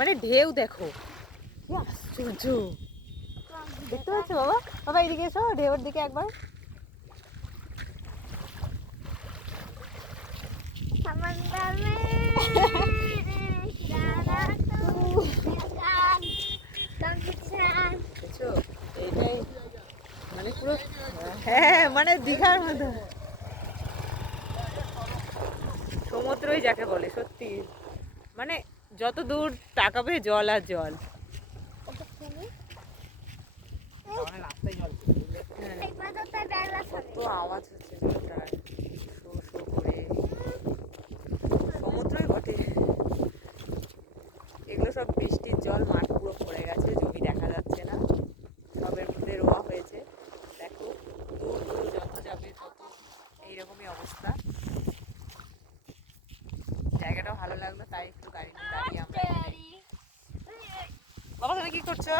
মানে ঢেউ দেখো, কি আশ্চর্য। দেখতে পাচ্ছ বাবা? বাবা এদিকে এসো, ঢেউর দিকে একবার। এইটাই মানে পুরো, হ্যাঁ মানে দীঘার মতো সমুদ্রই যাকে বলে, সত্যি মানে যত দূর তাকাবে জল আর জল। কত আওয়াজ হচ্ছে জলটার, শো শো করে। সমুদ্রই বটে। এগুলো সব বৃষ্টির জল, মাঠ পুরো ভরে গেছে, জমি দেখা যাচ্ছে না, সবের মধ্যে রোয়া হয়েছে। দেখো দূর দূর যত যাবে তত এইরকমই অবস্থা। জায়গাটাও ভালো লাগলো, তাই একটু গাড়ি নিয়ে দাঁড়িয়ে আমরা। বাবা তুমি কি করছো?